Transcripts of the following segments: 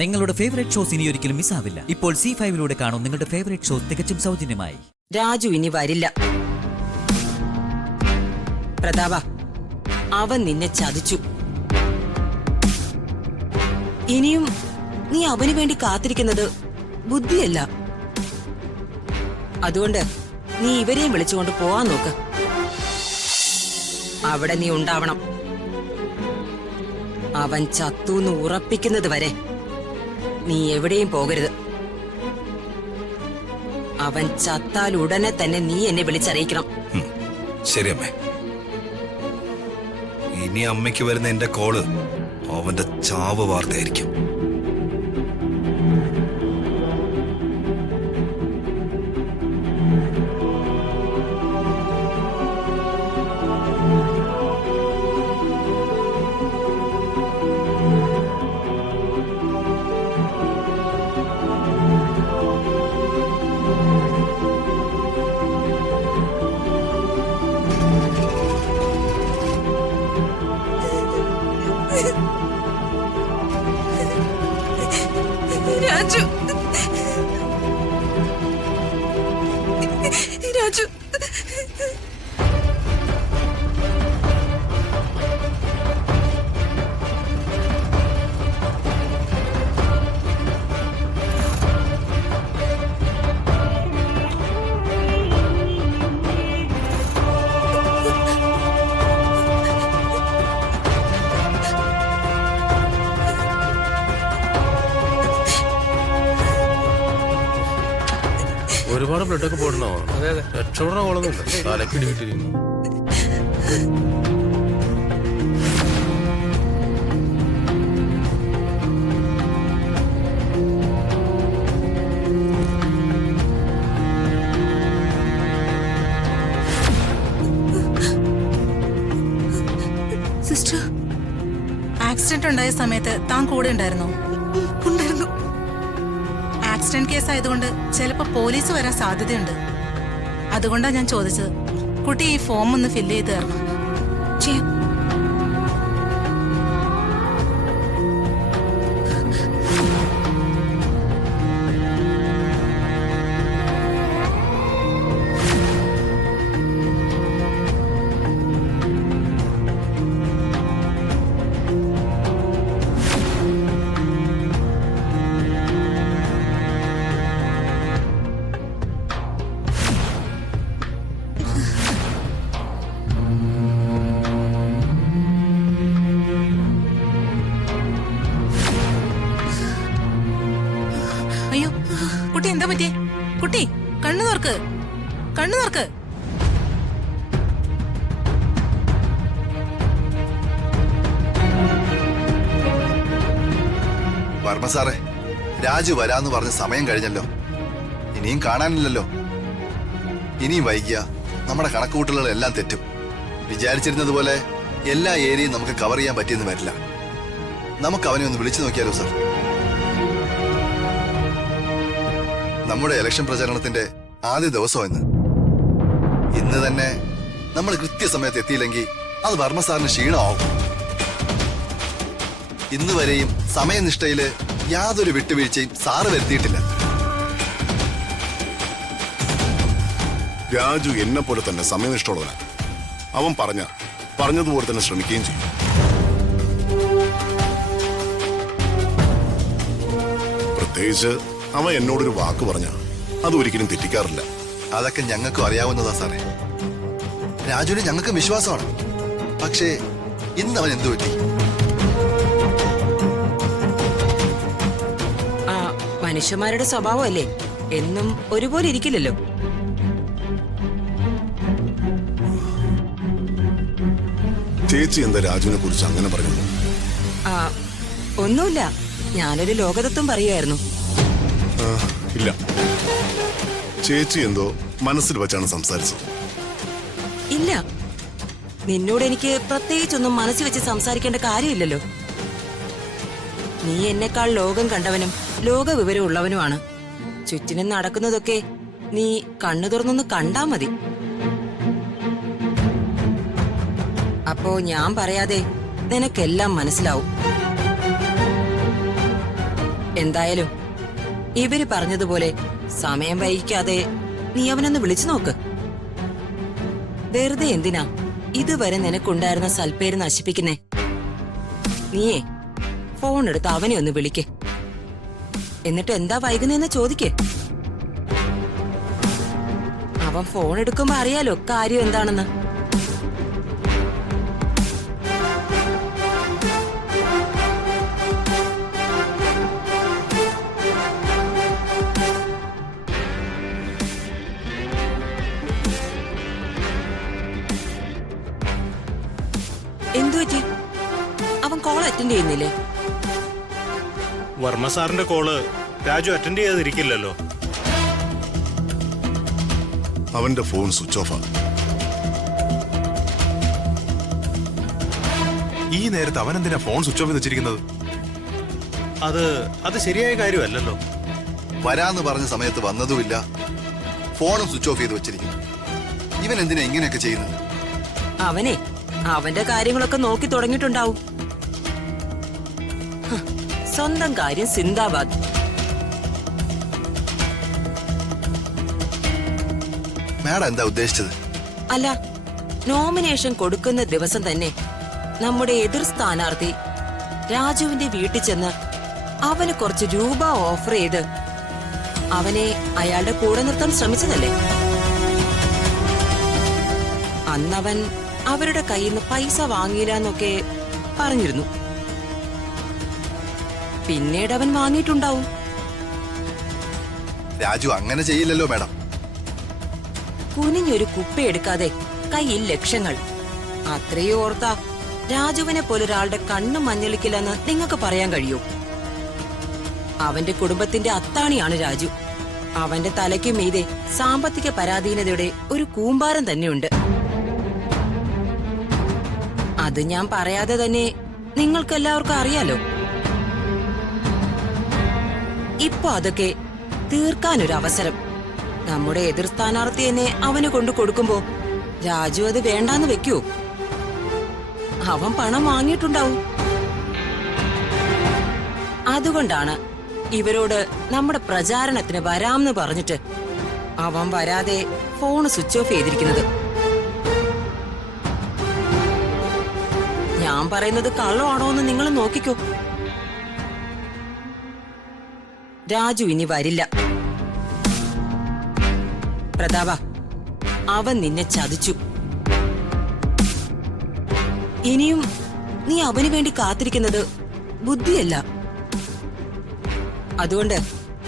നിങ്ങളുടെ favourite shows ഇനി ഒരിക്കലും മിസ്സാവില്ല. ഇപ്പോൾ C5 കാണും നിങ്ങളുടെ ഫേവറേറ്റ് ഷോസ് തികച്ചും സൗജന്യമായി. രാജു ഇനി വരില്ല. പ്രതാപ, അവൻ നിന്നെ ചതിച്ചു. ഇനിയും നീ അവന് വേണ്ടി കാത്തിരിക്കുന്നത് ബുദ്ധിയല്ല. അതുകൊണ്ട് നീ ഇവരെയും വിളിച്ചുകൊണ്ട് പോവാൻ നോക്ക്. അവിടെ നീ ഉണ്ടാവണം. അവൻ ചത്തൂന്ന് ഉറപ്പിക്കുന്നത് വരെ നീ എവിടെയും പോകരുത്. അവൻ ചത്താൽ ഉടനെ തന്നെ നീ എന്നെ വിളിച്ചറിയിക്കണം. ശരി അമ്മേ. ഇനി അമ്മയ്ക്ക് വരുന്ന എന്റെ കോള് അവന്റെ ചാവ് വാർത്തയായിരിക്കും. രാജു, രാജു, ഒരുപാട് ബ്ലഡൊക്കെ പോടണോ? രക്ഷപ്പെടണ കോളൊന്നുമില്ല. തലക്ക് ഇടിവിട്ടിരിക്കുന്നു. സിസ്റ്റർ, ആക്സിഡന്റ് ഉണ്ടായ സമയത്ത് താൻ കൂടെ ഉണ്ടായിരുന്നോ? ഉണ്ടായിരുന്നു. ആക്സിഡന്റ് കേസ് ആയതുകൊണ്ട് ചിലപ്പോൾ പോലീസ് വരാൻ സാധ്യതയുണ്ട്. അതുകൊണ്ടാണ് ഞാൻ ചോദിച്ചത്. കുട്ടി ഈ ഫോം ഒന്ന് ഫില്ല് ചെയ്ത് തരണം. അയ്യോ, കുട്ടി എന്താ പറ്റിയേ? കുട്ടി കണ്ണു തുറക്ക്, കണ്ണു തുറക്ക്. വർമ്മ സാറേ, രാജു വരാന്ന് പറഞ്ഞ സമയം കഴിഞ്ഞല്ലോ. ഇനിയും കാണാനില്ലല്ലോ. ഇനിയും വൈകിയ നമ്മുടെ കണക്കുകൂട്ടലുകളെല്ലാം തെറ്റും. വിചാരിച്ചിരുന്നത് പോലെ എല്ലാ ഏരിയയും നമുക്ക് കവർ ചെയ്യാൻ പറ്റിയെന്ന് വരില്ല. നമുക്ക് അവനെ ഒന്ന് വിളിച്ചു നോക്കിയാലോ സാർ? നമ്മുടെ ഇലക്ഷൻ പ്രചാരണത്തിന്റെ ആദ്യ ദിവസം ഇന്ന് തന്നെ നമ്മൾ കൃത്യസമയത്ത് എത്തിയില്ലെങ്കിൽ അത് വർമ്മ സാറിന് ക്ഷീണമാവും. ഇന്ന് വരെയും സമയനിഷ്ഠയില് യാതൊരു വിട്ടുവീഴ്ചയും സാറ് വരുത്തിയിട്ടില്ല. രാജു എന്നെ പോലെ തന്നെ സമയനിഷ്ഠയുള്ളവനാ. അവൻ പറഞ്ഞതുപോലെ തന്നെ ശ്രമിക്കുകയും ചെയ്യും. പ്രത്യേകിച്ച് അവൻ എന്നോടൊരു വാക്ക് പറഞ്ഞ അത് ഒരിക്കലും തെറ്റിക്കാറില്ല. അതൊക്കെ ഞങ്ങൾക്കും അറിയാവുന്നതാ സാറേ. രാജുവിന് ഞങ്ങൾക്ക് വിശ്വാസമാണ്. പക്ഷേ ഇന്ന് അവൻ എന്തു പറ്റി? മനുഷ്യന്മാരുടെ സ്വഭാവമല്ലേ, എന്നും ഒരുപോലെ ഇരിക്കില്ലല്ലോ. ചേച്ചി എന്താ രാജുവിനെ കുറിച്ച് അങ്ങനെ പറയുന്നു? ഒന്നുമില്ല, ഞാനൊരു ലോകതത്വം പറയുമായിരുന്നു. ഇല്ല, ചേച്ചി എന്തോ മനസ്സിൽ വെച്ചാണ് സംസാരിച്ചത്. ഇല്ല, നിന്നോട് എനിക്ക് പ്രത്യേകിച്ചൊന്നും മനസ്സിൽ വെച്ച് സംസാരിക്കേണ്ട കാര്യമില്ലല്ലോ. നീ എന്നെക്കാൾ ലോകം കണ്ടവനും ലോക വിവരമുള്ളവനുമാണ്. ചുറ്റിനും നടക്കുന്നതൊക്കെ നീ കണ്ണു തുറന്നൊന്ന് കണ്ടാ മതി. അപ്പോ ഞാൻ പറയാതെ നിനക്കെല്ലാം മനസ്സിലാവും. എന്തായാലും ഇവര് പറഞ്ഞതുപോലെ സമയം വൈകിക്കാതെ നീ അവനൊന്ന് വിളിച്ചു നോക്ക്. വെറുതെ എന്തിനാ ഇതുവരെ നിനക്കുണ്ടായിരുന്ന സൽപ്പേര് നശിപ്പിക്കുന്നേ? നീയേ ഫോൺ എടുത്ത് അവനെ ഒന്ന് വിളിക്ക്. എന്നിട്ട് എന്താ വൈകുന്നേന്ന് ചോദിക്കേ. അവൻ ഫോൺ എടുക്കുമ്പോ അറിയാലോ കാര്യം എന്താണെന്ന്. എന്തുപറ്റി? അവൻ കോൾ അറ്റൻഡ് ചെയ്യുന്നില്ലേ? വർമ്മ സാറിന്റെ കോള് രാജു അറ്റൻഡ് ചെയ്യാതിരിക്കില്ലല്ലോ. അവന്റെ ഫോൺ സ്വിച്ച് ഓഫാ. ഈ നേരത്ത് അവൻ എന്തിനാ ഫോൺ സ്വിച്ച് ഓഫ് ചെയ്ത് വെച്ചിരിക്കുന്നത്? അത് ശരിയായ കാര്യമല്ലല്ലോ. വരാന്ന് പറഞ്ഞ സമയത്ത് വന്നതുമില്ല, ഫോണും സ്വിച്ച് ഓഫ് ചെയ്ത് വെച്ചിരിക്കുന്നു. ഇവൻ എന്തിനാ ഇങ്ങനെയൊക്കെ ചെയ്യുന്നത്? അവനെ അവന്റെ കാര്യങ്ങളൊക്കെ നോക്കി തുടങ്ങിയിട്ടുണ്ടാവും. ഹ്, സ്വന്തം കാര്യം സിന്ദാബാദ്. മാഡം എന്താ ഉദ്ദേശിച്ചത്? അല്ല, നോമിനേഷൻ കൊടുക്കുന്ന ദിവസം തന്നെ നമ്മുടെ എതിർ സ്ഥാനാർത്ഥി രാജുവിന്റെ വീട്ടിൽ ചെന്ന് അവന് കുറച്ച് രൂപ ഓഫർ ചെയ്ത് അവനെ അയാളുടെ കൂടെ നിർത്താൻ ശ്രമിച്ചതല്ലേ? അന്നവൻ അവരുടെ കയ്യിൽ നിന്ന് പൈസ വാങ്ങിയില്ലെന്നൊക്കെ പറഞ്ഞിരുന്നു. പിന്നീട് അവൻ വാങ്ങിയിട്ടുണ്ടാവും. രാജു അങ്ങനെ ചെയ്യില്ലല്ലോ മാഡം. കുനിഞ്ഞൊരു കുപ്പയെടുക്കാതെ കയ്യിൽ ലക്ഷങ്ങൾ, അത്രയും ഓർത്താ രാജുവിനെ പോലൊരാളുടെ കണ്ണു മഞ്ഞളിക്കില്ലെന്ന് നിങ്ങൾക്ക് പറയാൻ കഴിയൂ? അവന്റെ കുടുംബത്തിന്റെ അത്താണിയാണ് രാജു. അവന്റെ തലയ്ക്ക് മീതെ സാമ്പത്തിക പരാധീനതയുടെ ഒരു കൂമ്പാരം തന്നെയുണ്ട്. അത് ഞാൻ പറയാതെ തന്നെ നിങ്ങൾക്കെല്ലാവർക്കും അറിയാലോ. ഇപ്പൊ അതൊക്കെ തീർക്കാനൊരു അവസരം നമ്മുടെ എതിർ സ്ഥാനാർത്ഥി തന്നെ അവന് കൊണ്ടു കൊടുക്കുമ്പോ രാജു അത് വേണ്ടാന്ന് വെക്കൂ? അവൻ പണം വാങ്ങിയിട്ടുണ്ടാവും. അതുകൊണ്ടാണ് ഇവരോട് നമ്മുടെ പ്രചാരണത്തിന് വരാമെന്ന് പറഞ്ഞിട്ട് അവൻ വരാതെ ഫോൺ സ്വിച്ച് ഓഫ് ചെയ്തിരിക്കുന്നത്. ഞാൻ പറയുന്നത് കള്ളമാണോ എന്ന് നിങ്ങൾ നോക്കിക്കോ. രാജു ഇനി വരില്ല. പ്രതാപ, അവൻ നിന്നെ ചതിച്ചു. ഇനിയും നീ അവന് വേണ്ടി കാത്തിരിക്കുന്നത് ബുദ്ധിയല്ല. അതുകൊണ്ട്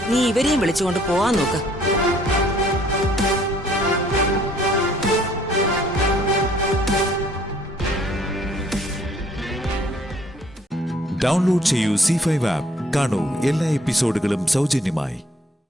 നീ ഇവരെയും വിളിച്ചുകൊണ്ട് പോവാൻ നോക്ക്. ഡൗൺലോഡ് ചെയ്യൂ C5 ആപ്പ്. കാണൂ എല്ലാ എപ്പിസോഡുകളും സൗജന്യമായി.